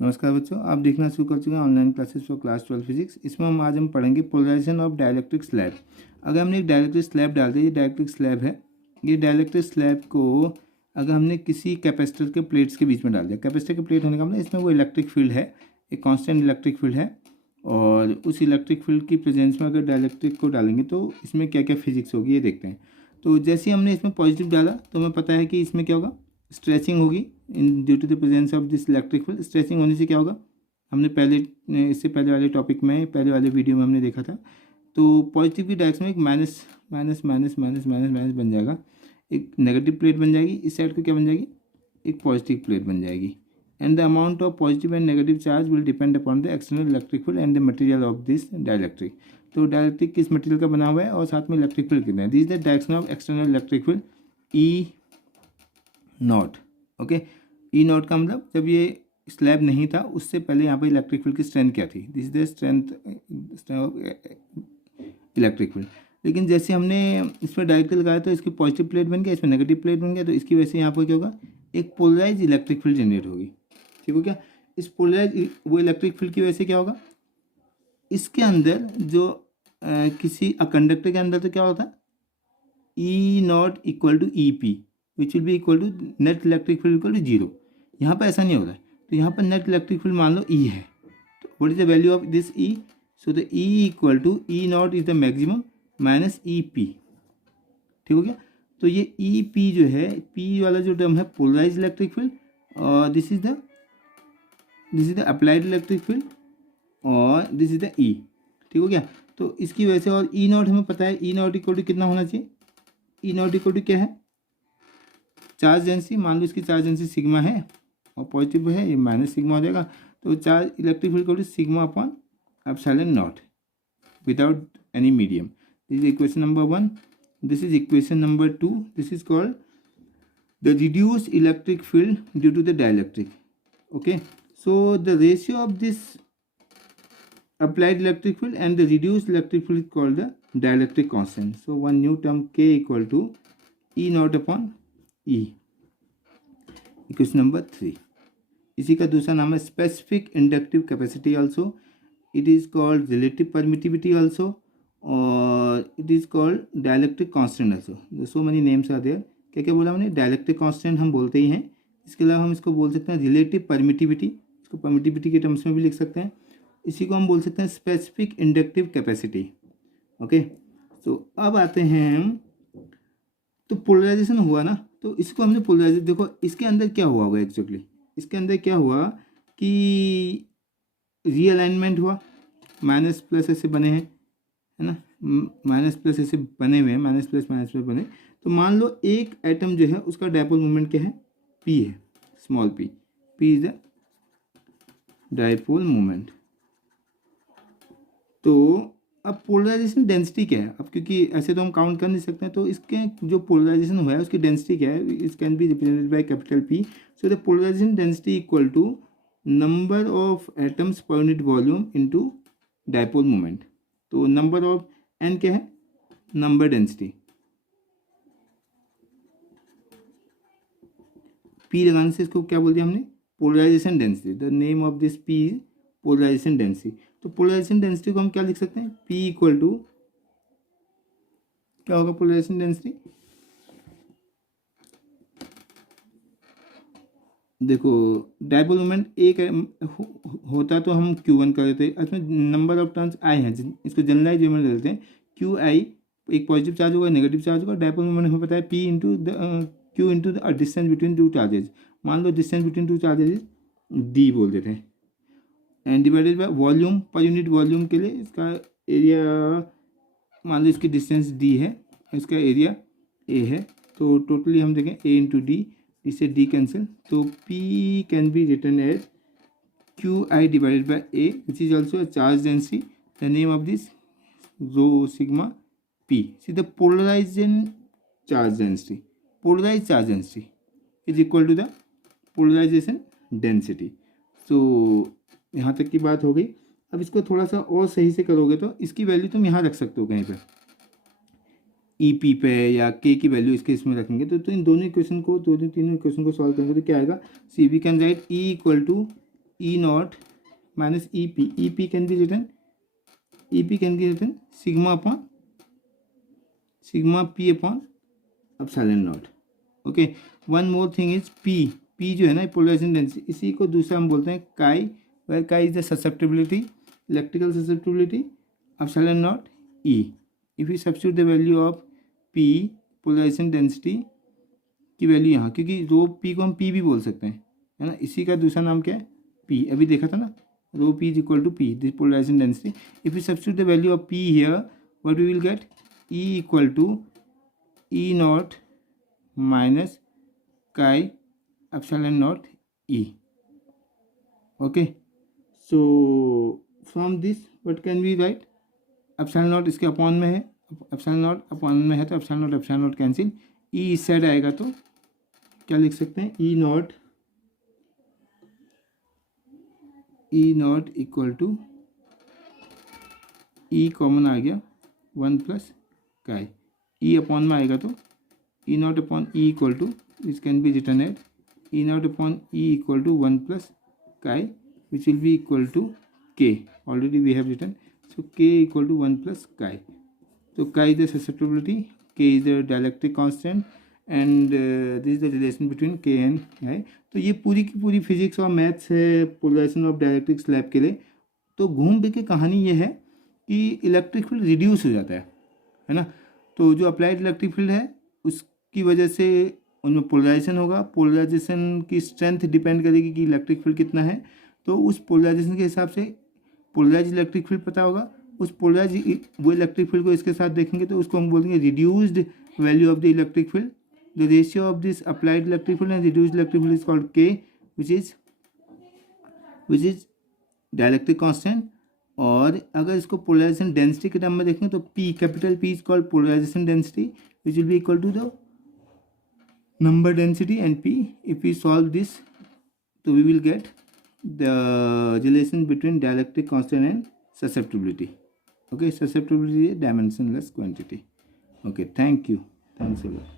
नमस्कार बच्चों, आप देखना शुरू कर चुके हैं online classes for class 12 physics. इसमें आज हम पढ़ेंगे पोलराइजेशन ऑफ डाइलेक्ट्रिक स्लैब। अगर हमने एक डाइलेक्ट्रिक स्लैब डाल दिया, ये डाइलेक्ट्रिक स्लैब है। ये डाइलेक्ट्रिक स्लैब को अगर हमने किसी कैपेसिटर के प्लेट्स के बीच में डाल दिया, कैपेसिटर के प्लेट होने का मतलब इसमें वो इलेक्ट्रिक फील्ड है, एक कॉन्स्टेंट इलेक्ट्रिक फील्ड है। और उस इलेक्ट्रिक फील्ड की प्रेजेंस में अगर डाइलेक्ट्रिक को डालेंगे तो इसमें क्या क्या फिजिक्स होगी ये देखते हैं। तो जैसे ही हमने इसमें पॉजिटिव डाला तो हमें पता है कि इसमें क्या होगा, स्ट्रेचिंग होगी in due to the presence of this electric field. Stretching होने से क्या होगा, हमने इससे पहले वाले टॉपिक में, पहले वाले वीडियो में हमने देखा था। तो पॉजिटिव की डायरेक्शन में एक minus minus minus minus minus minus बन जाएगा, एक नेगेटिव प्लेट बन जाएगी। इस साइड को क्या बन जाएगी, एक पॉजिटिव प्लेट बन जाएगी। And the amount of positive and negative charge will depend upon the external electric field and the material of this dielectric. तो डाइलेक्ट्रिक किस मटेरियल का बना हुआ है और साथ में इलेक्ट्रिक फील्ड कितना है। This is the direction of external electric field E not. Okay, E not का मतलब जब ये स्लैब नहीं था उससे पहले यहाँ पर इलेक्ट्रिक फील्ड की स्ट्रेंथ क्या थी। This is the strength of electric field. लेकिन जैसे हमने इस पर डायरेक्टली लगाया तो इसकी पॉजिटिव प्लेट बन गया, इसमें नेगेटिव प्लेट बन गया, तो इसकी वजह से यहाँ पर क्या होगा, एक पोलराइज इलेक्ट्रिक फील्ड जनरेट होगी। ठीक हो क्या। इस पोलराइज वो इलेक्ट्रिक फील्ड की वजह से क्या होगा, इसके अंदर जो किसी कंडक्टर के अंदर तो क्या होता है, E naught equal to E P which will be equal to net electric field equal to zero. यहाँ पर ऐसा नहीं होता है, तो यहाँ पर नेट इलेक्ट्रिक फील्ड मान लो ई है। तो what is the value of this E, so the E equal to E not is the maximum minus E P. ठीक हो गया। तो ये ई पी जो है, पी वाला जो टर्म है पोलराइज इलेक्ट्रिक फील्ड, और this is the applied electric field, और दिस इज द ई। ठीक हो गया। तो इसकी वजह से, और ई नॉट हमें पता है, ई नॉट इक्वल टू कितना होना चाहिए, ई नॉट इक्वल टू क्या है, चार्ज डेंसिटी। मान लो इसकी चार्ज डेंसिटी सिग्मा है और पॉजिटिव है, ये माइनस सिग्मा हो जाएगा। तो charge electric field equal to sigma upon epsilon not without any medium. This is equation number 1। This is equation number 2। This is called the reduced electric field due to the dielectric. Okay, so the ratio of this applied electric field and the reduced electric field is called the dielectric constant. So one new term K equal to E naught upon E. Equation number 3. इसी का दूसरा नाम है specific inductive capacity also. It is called relative permittivity also, और it is called dielectric constant also. So many names are there. क्या क्या बोला मैंने, dielectric constant हम बोलते ही हैं। इसके अलावा हम इसको बोल सकते हैं रिलेटिव परमिटिविटी, इसको परमिटिविटी के टर्म्स में भी लिख सकते हैं। इसी को हम बोल सकते हैं स्पेसिफिक इंडक्टिव कैपेसिटी। ओके, तो अब आते हैं हम, तो पोलराइजेशन हुआ ना, तो इसको हमने पोलराइजेशन, देखो इसके अंदर क्या हुआ होगा एक्चुअली, इसके अंदर क्या हुआ कि रीअलाइनमेंट हुआ, माइनस प्लस ऐसे बने हैं, है ना, माइनस प्लस ऐसे बने हुए हैं, माइनस प्लस बने। तो मान लो एक एटम जो है उसका डायपोल मोमेंट क्या है, P है, small p, P is the dipole moment. तो अब पोलराइजेशन डेंसिटी क्या है, अब क्योंकि ऐसे तो हम काउंट कर नहीं सकते हैं, तो इसके जो पोलराइजेशन हुआ है उसकी डेंसिटी क्या है, it can be represented by capital P। So the polarization density equal to number of atoms per unit volume into dipole moment. तो नंबर ऑफ n क्या है, नंबर डेंसिटी, P लगाने से इसको क्या बोल दिया हमने, polarization density. The name of this P is polarization density. तो पोलराइजेशन डेंसिटी को हम क्या लिख सकते हैं, P इक्वल टू क्या होगा पोलराइजेशन डेंसिटी, देखो डायपोल मोमेंट एक होता तो हम Q1 कर देते, इसमें नंबर ऑफ टर्न्स I हैं, इसको जनरलाइज में ले लेते हैं। QI एक पॉजिटिव चार्ज होगा, नेगेटिव चार्ज होगा। डायपोल मोमेंट हमें पता है P into the Q into the distance between two charges. मान लो distance between two charges D बोल देते हैं, and divided by volume, per unit volume के लिए इसका एरिया, मान लो इसकी डिस्टेंस D है, इसका एरिया A है। तो टोटली हम देखें A इंटू डी, इससे D कैंसिल, तो P can be written as QI divided by A which is also charge density. The name of this rho sigma P। See the polarization charge density, polarize charge density is equal to the polarization density. तो यहाँ तक की बात हो गई। अब इसको थोड़ा सा और सही से करोगे तो इसकी वैल्यू तुम यहाँ रख सकते हो कहीं पे, ई पी पे, या के की वैल्यू इसके इसमें रखेंगे। तो इन दोनों इक्वेशन को, तीनों इक्वेशन को सॉल्व करेंगे तो क्या आएगा, so we can write E equal to E naught minus EP. EP can be written sigma P upon epsilon naught. Okay, one more thing is P जो है ना पोलराइजेशन डेंसिटी, इसी को दूसरा हम बोलते हैं chi, where chi is the susceptibility, electrical susceptibility, epsilon not E. If you substitute the value of P polarization density की वैल्यू यहाँ, क्योंकि रो पी को हम पी भी बोल सकते हैं, है ना, इसी का दूसरा नाम क्या है पी, अभी देखा था ना, rho P is equal to P, this polarization density. If you substitute the value of P here, what we will get, E equal to E naught minus chi epsilon naught E. Okay, so from this what can we write, epsilon naught इसके upon में है, epsilon naught upon में है तो epsilon naught cancel, E इस side आएगा तो क्या लिख सकते हैं, E naught equal to E common आ गया 1 प्लस chi, E अपॉन में आएगा तो E naught upon E equal to, which can be written as E naught upon E equal to 1 plus chi, which will be equal to K. Already we have written. So K equal to 1 plus chi. So chi is the susceptibility, K is the dielectric constant, and this is the relation between K and I. तो ये पूरी की पूरी physics और maths है polarisation of dielectric slab के लिए. तो घूम फिर के कहानी ये है कि इलेक्ट्रिक फील्ड रिड्यूस हो जाता है ना. तो जो अप्लाइड इलेक्ट्रिक फील्ड है उसकी वजह से उनमें पोलराइजेशन होगा, पोलराइजेशन की स्ट्रेंथ डिपेंड करेगी कि इलेक्ट्रिक फील्ड कितना है, तो उस पोलराइजेशन के हिसाब से पोलराइज इलेक्ट्रिक फील्ड पता होगा, उस पोलराइज वो इलेक्ट्रिक फील्ड को इसके साथ देखेंगे तो उसको हम बोलेंगे reduced value of the electric field. The ratio of this applied electric field and reduced electric field is called के, विच इज डायलेक्ट्रिक कांस्टेंट. और अगर इसको पोलराइजेशन डेंसिटी के टर्म में देखेंगे तो P, capital P is called polarization density, which will be equal to the number density and P. If we solve this, so we will get the relation between dielectric constant and susceptibility. Okay, susceptibility is a dimensionless quantity. Okay, thank you. Thanks a lot.